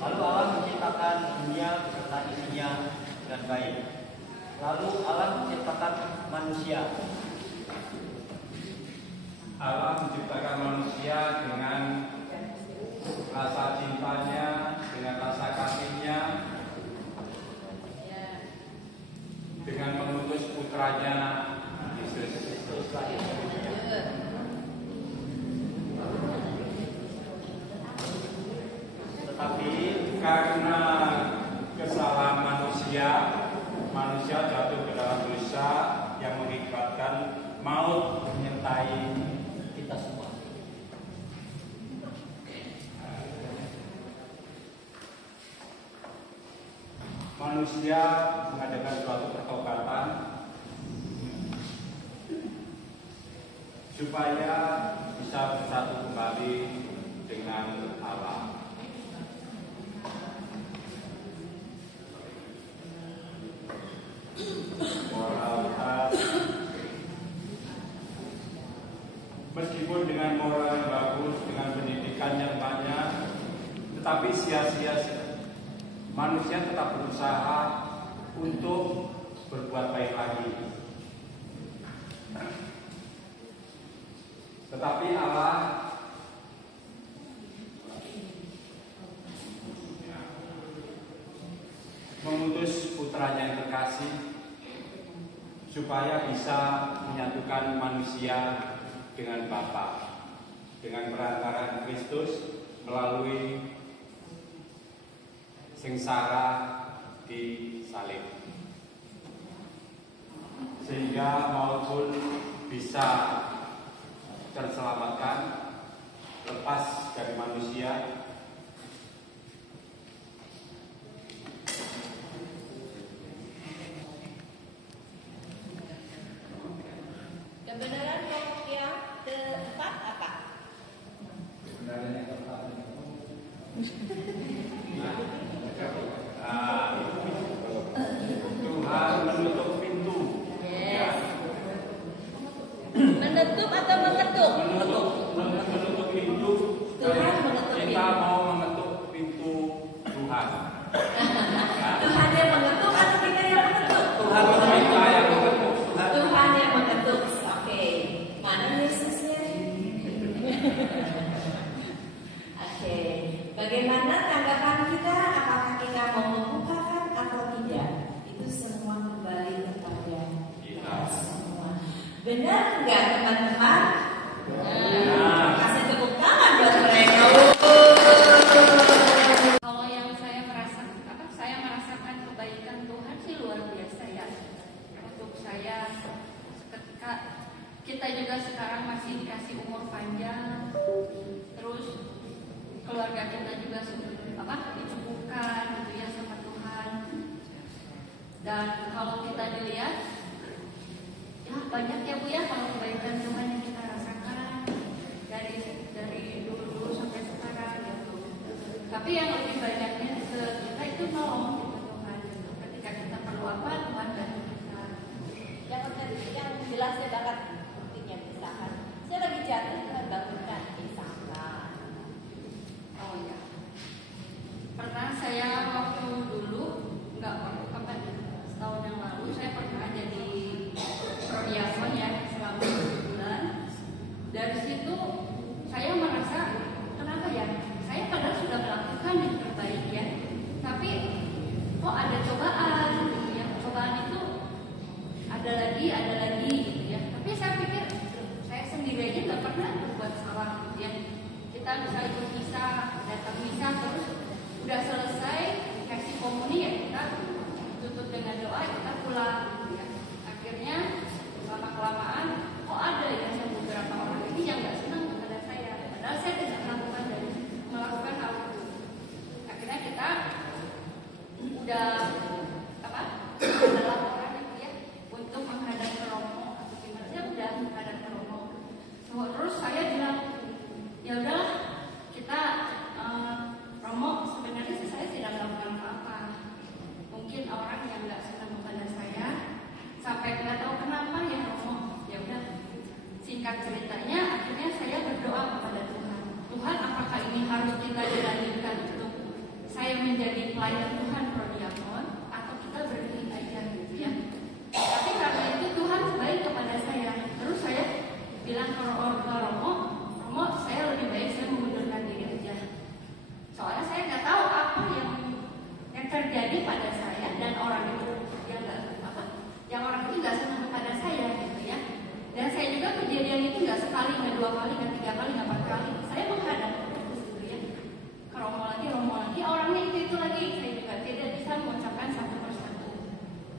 Lalu Allah menciptakan dunia beserta isinya dengan baik. Lalu Allah menciptakan manusia. Allah menciptakan manusia dengan rasa cintanya, dengan rasa kasihnya, dengan mengutus putranya Yesus. Tetapi karena kesalahan manusia, manusia jatuh ke dalam dosa yang mengakibatkan maut menyertai kita semua. Manusia mengadakan suatu pertobatan supaya bisa bersatu kembali dengan Allah. Moralitas, meskipun dengan moral yang bagus, dengan pendidikan yang banyak, tetapi sia-sia. Manusia tetap berusaha untuk berbuat baik lagi. Tetapi Allah mengutus putranya yang terkasih supaya bisa menyatukan manusia dengan Bapa dengan perantaraan Kristus melalui sengsara di salib, sehingga maut pun bisa terselamatkan, lepas dari manusia. Kebenaran pokok yang keempat apa? Kebenaran yang keempat Tuhan menutup pintu. Yes. Menutup atau mengetuk? Menutup pintu. Tuhan menutup Kita pintu. mau mengetuk pintu Tuhan. Tuhan yang mengetuk atau kita yang mengetuk? Tuhan kita yang mengetuk. Tuhan yang mengetuk. Oke. Mana Yesusnya? Oke. Bagaimana tanggapan kita? Apakah kita mau membukakan atau tidak? Itu semua kembali kepada kita semua. Benar enggak teman-teman? Kasih tepuk tangan buat mereka. Kalau yang saya merasakan kebaikan Tuhan sih luar biasa ya. Untuk saya ketika kita juga sekarang masih dikasih umur panjang, terus keluarga kita juga dicukupkan gitu ya sama Tuhan. Dan kalau kita dilihat, ya banyak ya Bu ya kalau kebaikan Tuhan yang kita rasakan dari dulu sampai sekarang gitu. Tapi yang lebih banyaknya ke kita itu nolong gitu Tuhan. Gitu. Ketika kita perlu apa Tuhan bantu kita. Yang jelas saya dapat buktinya misalkan saya lagi jatuh Tuhan bangunkan misalkan. Oh ya. Pernah saya waktu dulu setahun yang lalu saya pernah jadi prodiakon ya selama 7 bulan. Dari situ saya merasa kenapa ya? Saya padahal sudah melakukan yang terbaik ya. Tapi kok ada cobaan gitu ya. Cobaan itu ada lagi gitu ya. Tapi saya pikir saya sendiri aja nggak pernah berbuat salah gitu ya. Kita bisa ikut misa, datang misa terus udah selesai kasih komuni ya kita tutup dengan doa kita pulang gitu ya. Akhirnya lama kelamaan kok ada ya yang beberapa orang ini yang nggak senang kepada saya. Padahal saya tidak melakukan hal itu. Akhirnya kita udah ada laporan gitu ya untuk menghadap ke Romo atau gimana saya udah menghadap ke Romo. Terus saya bilang ya udahlah kita Romo sebenarnya saya tidak melakukan apa-apa. Mungkin orang yang nggak senang kepada saya sampai nggak tahu kenapa ya Romo. Ya udah singkat ceritanya akhirnya saya berdoa kepada Tuhan. Tuhan apakah ini harus kita dilanjutkan untuk saya pelayan Tuhan prodiakon atau kita berdiri aja gitu ya. Tapi karena itu Tuhan baik kepada saya. Terus saya bilang ke Romo, saya lebih baik saya mengundurkan diri aja. Soalnya saya nggak tahu apa yang terjadi pada saya dan orang itu yang orang itu nggak senang kepada saya gitu ya. Dan saya juga kejadian itu nggak sekali, nggak 2 kali, nggak 3 kali, nggak 4 kali. Saya menghadap terus gitu ya. Ke Romo lagi, orangnya itu lagi. Saya juga tidak bisa mengucapkan satu persatu.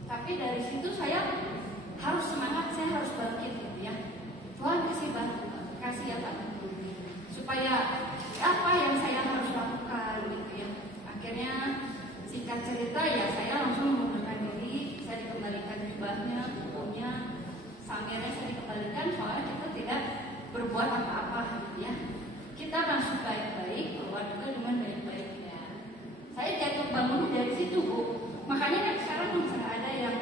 Tapi dari situ saya harus semangat, saya harus bangkit gitu ya. Tuhan kasih bantu supaya apa yang saya harus lakukan gitu ya. Akhirnya singkat cerita ya saya langsung mengundurkan diri. Saya dikembalikan jubahnya, bukunya, samirnya saya dikembalikan soalnya kita tidak berbuat apa-apa gitu ya. Kita masuk baik-baik, keluar juga dengan baik-baik ya. Saya jatuh bangun dari situ Bu. Makanya kan sekarang misalnya ada yang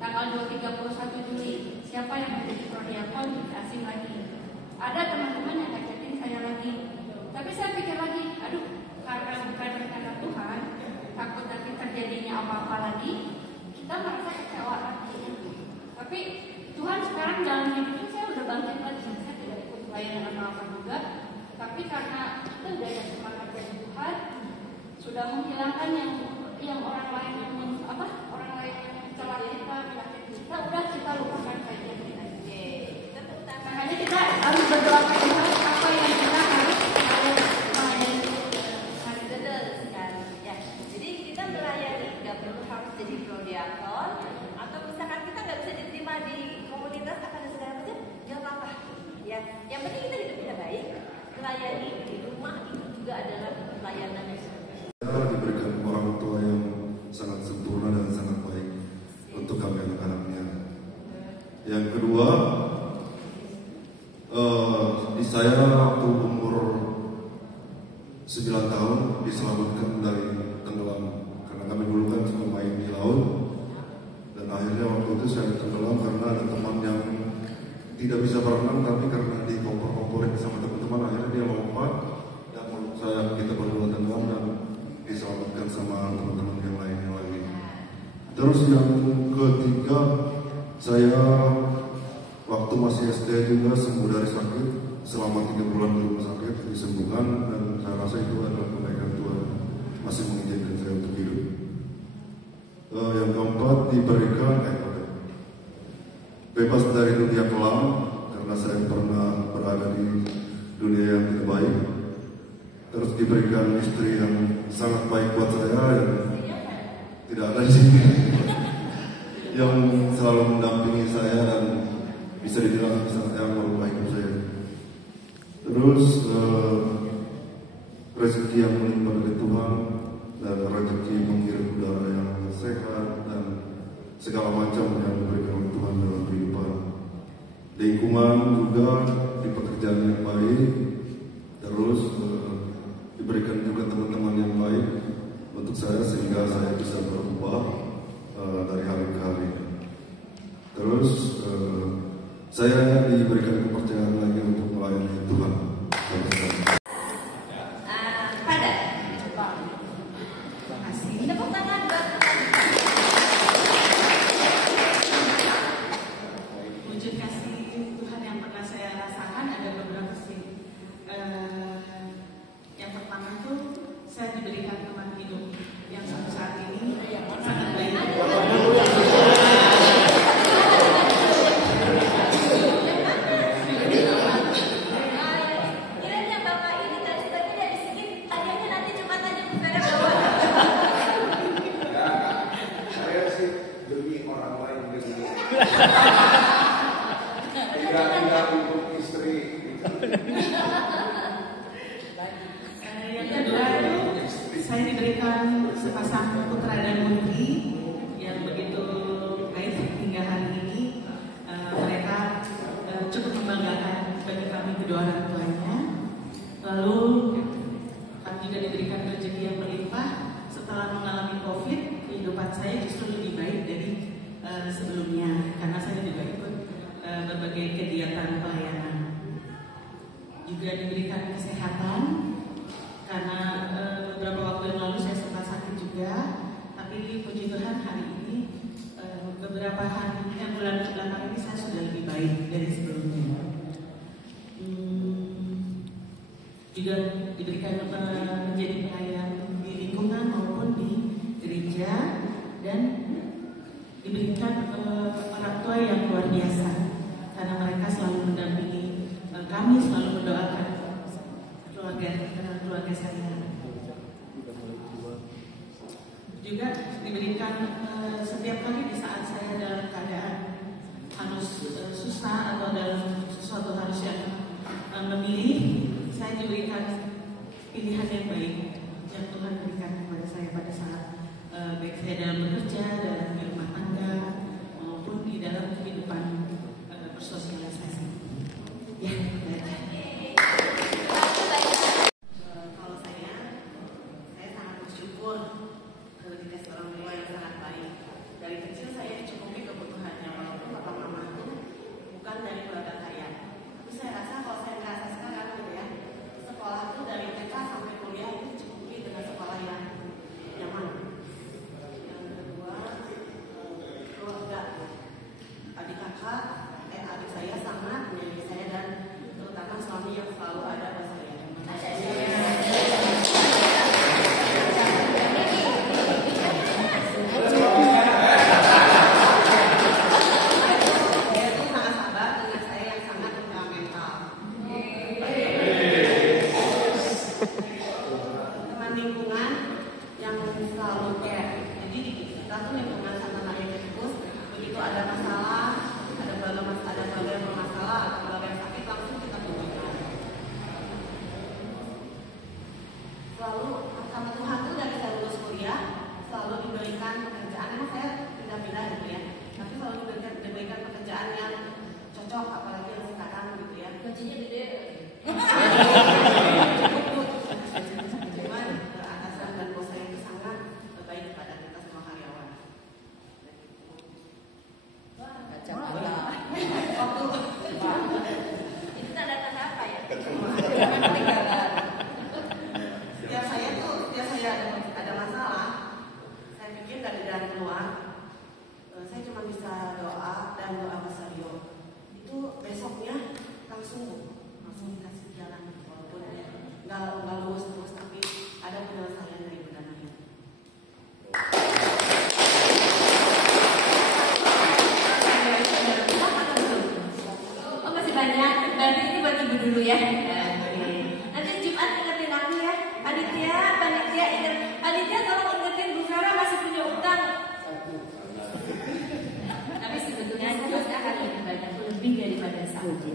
tanggal 31 Juli siapa yang menjadi prodiakon dikasih lagi. Ada teman-teman yang ngajakin saya lagi. Tapi saya pikir lagi, aduh karena bukan rencana Tuhan, takut nanti terjadinya apa-apa lagi, kita merasa kecewa lagi. Tapi Tuhan sekarang dalam hidup saya udah bangkit lagi. Saya tidak ikut pelayanan apa-apa juga. Tapi karena kita udah ada semangat dari Tuhan, sudah menghilangkan yang orang lain yang orang lain yang mencela kita, menyakiti kita, udah kita lupakan saja. Makanya kita harus berdoa ke Tuhan apa yang kita harus melayani. Ya, jadi kita melayani nggak perlu harus jadi prodiakon atau misalkan kita nggak bisa diterima di komunitas akan segala macam, nggak apa-apa. Ya, yang penting kita hidupnya baik, melayani di rumah itu juga adalah pelayanan yang Saya diberikan orang tua yang sangat sempurna dan sangat baik untuk kami anak-anaknya. Yang kedua, di saya waktu umur 9 tahun diselamatkan dari tenggelam karena kami dulu kan suka main di laut dan akhirnya waktu itu saya tenggelam karena ada teman yang tidak bisa berenang tapi karena dikompor-komporin sama teman-teman akhirnya dia lompat dan menurut saya kita berdua tenggelam dan diselamatkan sama teman-teman yang lainnya lagi. Terus yang ketiga, saya waktu masih SD juga sembuh dari sakit selama 3 bulan di rumah sakit disembuhkan dan saya rasa itu adalah kebaikan Tuhan masih mengizinkan saya untuk hidup. Yang keempat diberikan bebas dari dunia kelam karena saya pernah berada di dunia yang tidak baik. Terus diberikan istri yang sangat baik buat saya yang tidak ada di sini, yang selalu mendampingi saya dan bisa dibilang yang merubah hidup saya. Terus rezeki yang melimpah dari Tuhan dan rezeki mengirim udara yang sehat dan segala macam yang diberikan oleh Tuhan dalam kehidupan. Lingkungan juga di pekerjaan yang baik. Terus diberikan juga teman-teman yang baik untuk saya sehingga saya bisa berubah dari hari ke hari. Terus saya diberikan kepercayaan lagi untuk melayani Tuhan. Pada terima kasih. Tepuk tangan buat wujud kasih Tuhan yang pernah saya rasakan ada beberapa sih. Yang pertama tuh saya diberikan teman hidup yang sampai saat ini sangat baik. kiranya Bapak ini tadi dari segi tanyanya nanti cuma tanya ke Vera bahwa Ya, saya sih demi orang lain demi tidak untuk istri. Yang kedua itu saya diberikan sepasang putra dan putri yang begitu baik hingga hari ini. Mereka cukup membanggakan bagi kami kedua orang tuanya. Lalu kami juga diberikan rezeki yang berlimpah. Setelah mengalami COVID, kehidupan saya justru lebih baik dari sebelumnya karena saya juga ikut berbagai kegiatan pelayanan. Juga diberikan kesehatan karena beberapa waktu yang lalu saya sempat sakit juga. beberapa hari bulan belakang ini saya sudah lebih baik dari sebelumnya. Juga diberikan menjadi pelayan di lingkungan maupun di gereja, dan diberikan orang tua yang luar biasa karena mereka selalu mendampingi kami, selalu mendoakan keluarga saya. Juga diberikan setiap kali di saat saya dalam keadaan harus susah atau dalam sesuatu harus yang memilih, saya diberikan pilihan yang baik yang Tuhan berikan kepada saya pada saat baik saya dalam bekerja, dalam rumah tangga, maupun di dalam kehidupan bersosialisasi. Ya, kalau saya sangat bersyukur dikasih orang tua yang sangat baik. Dari kecil saya dicukupi kebutuhannya, walaupun bapak mama itu bukan dari keluarga kaya. Tapi saya rasa kalau saya merasa sekarang gitu ya, sekolah itu dari TK sampai kuliah itu dicukupi dengan sekolah yang nyaman. Yang kedua, keluarga, adik kakak, adik saya sangat menyayangi saya, dan terutama suami yang selalu ada buat saya. Tapi sebetulnya Dios akan lebih banyak, lebih daripada satu.